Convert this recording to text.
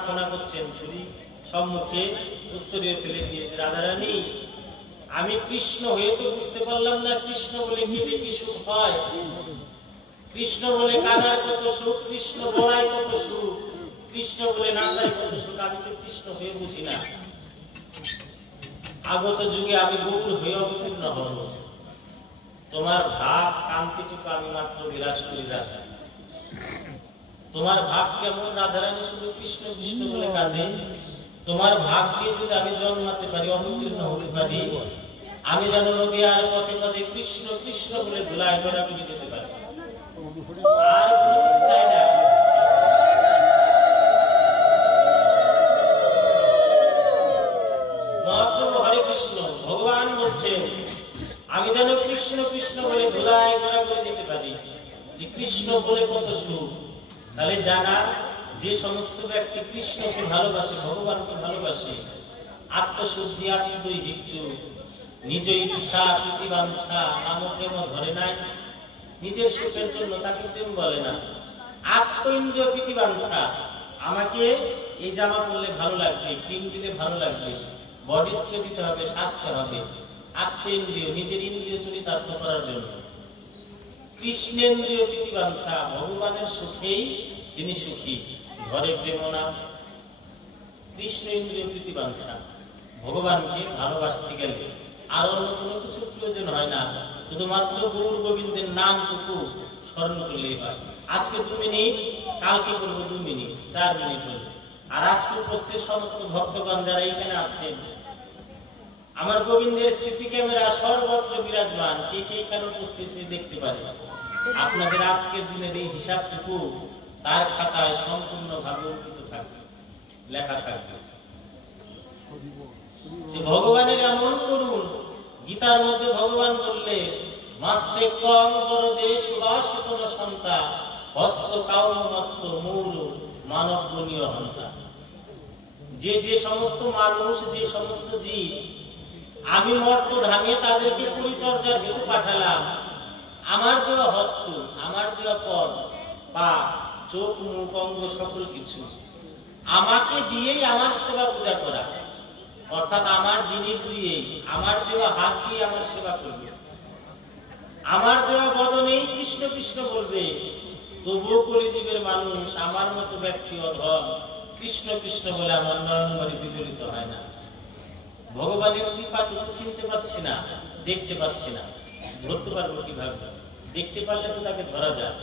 প্রার্থনা করছেন চুরি সম্মুখে উত্তরীয় ফেলে দিয়ে, রাধারানী আমি কৃষ্ণ হয়ে তো বুঝতে পারলাম না কৃষ্ণ বলে কেঁদে কি সুখ হয়, কৃষ্ণ বলে কাঁদার কত সুখ, কৃষ্ণ বলায় কত সুখ, কৃষ্ণ বলে নাচায় কত সুখ, আমি তো কৃষ্ণ হয়ে বুঝি না। আগত যুগে আমি গৌর হয়ে অবতীর্ণ হব, তোমার ভাব কান্তিটুকু আমি মাত্র বিরাজ করি রাধা। তোমার ভাব কেমন রাধারানী শুধু কৃষ্ণ কৃষ্ণ বলে কাঁদে, তোমার ভাব দিয়ে যদি আমি জন্মাতে পারি, অবতীর্ণ হতে পারি, আমি যেন নদীয়ার পথে পথে কৃষ্ণ কৃষ্ণ বলে ধুলায় ঘোরাঘুরি যেতে পারি, আর কোনো কিছু চাই না। মহাপ্রভু হরে কৃষ্ণ ভগবান বলছেন আমি যেন কৃষ্ণ কৃষ্ণ বলে ধুলায় ঘোরাঘুরি যেতে পারি, কৃষ্ণ বলে কত সুখ। তাহলে জানা যে সমস্ত ব্যক্তি কৃষ্ণকে ভালোবাসে, ভগবানকে ভালোবাসে, আত্মশুদ্ধি আত্মদৈহিক যুগ, নিজ ইচ্ছা প্রতিবাঞ্ছা নাম প্রেম ধরে নাই, নিজের সুখের জন্য তাকে প্রেম বলে না। আত্ম ইন্দ্রিয় প্রতিবাঞ্ছা, আমাকে এই জামা পরলে ভালো লাগবে, ক্রিম দিলে ভালো লাগবে, বডি স্প্রে দিতে হবে, সাজতে হবে, আত্ম ইন্দ্রিয় নিজের ইন্দ্রিয় চরিতার্থ করার জন্য। কৃষ্ণেন্দ্রিয় প্রতিবাঞ্ছা, ভগবানের সুখেই তিনি সুখী, ঘরে প্রেম না। কৃষ্ণ ইন্দ্রিয় প্রীতিবাঞ্ছা, ভগবানকে ভালোবাসতে গেলে আর অন্য কোনো কিছু প্রয়োজন হয় না, শুধুমাত্র গৌর গোবিন্দের নামটুকু স্মরণ করলেই হয়। আজকে 2 মিনিট, কালকে করবো 2 মিনিট, 4 মিনিট হল। আর আজকে উপস্থিত সমস্ত ভক্তগণ যারা এখানে আছেন, আমার গোবিন্দের সিসি ক্যামেরা সর্বত্র বিরাজমান, কে কে এখানে উপস্থিত সে দেখতে পারে। আপনাদের আজকের দিনের এই হিসাবটুকু তার খাতায় সম্পূর্ণভাবে অঙ্কিত থাকবে, লেখা থাকবে। ভগবানের এমন করুন, গীতার মধ্যে ভগবান বললে মাস্তে কং বরদে সুভাষিতন সন্তা হস্ত কাউমত্ত মৌর মানব গুণীয় হন্তা। যে যে সমস্ত মানুষ, যে সমস্ত জীব আমি মর্ত ধামে তাদেরকে পরিচর্যার হেতু পাঠালাম, আমার দেওয়া হস্ত, আমার দেওয়া পদ, পা, চোখ, মুখ, অঙ্গ, সকল কিছু আমাকে দিয়েই আমার সেবা পূজা করা, অর্থাৎ আমার জিনিস দিয়ে, আমার দেওয়া হাত দিয়ে আমার সেবা করবে, আমার দেওয়া বদনেই কৃষ্ণ কৃষ্ণ বলবে। তবুও কলিযুগের মানুষ, আমার মতো ব্যক্তি অধম, কৃষ্ণ কৃষ্ণ বলে আমার নয়নবাড়ি বিচলিত হয় না। ভগবানের কৃপাটুকু চিনতে পারছি না, দেখতে পাচ্ছি না, ধরতে পারবো কিভাবে? দেখতে পারলে তো তাকে ধরা যায়।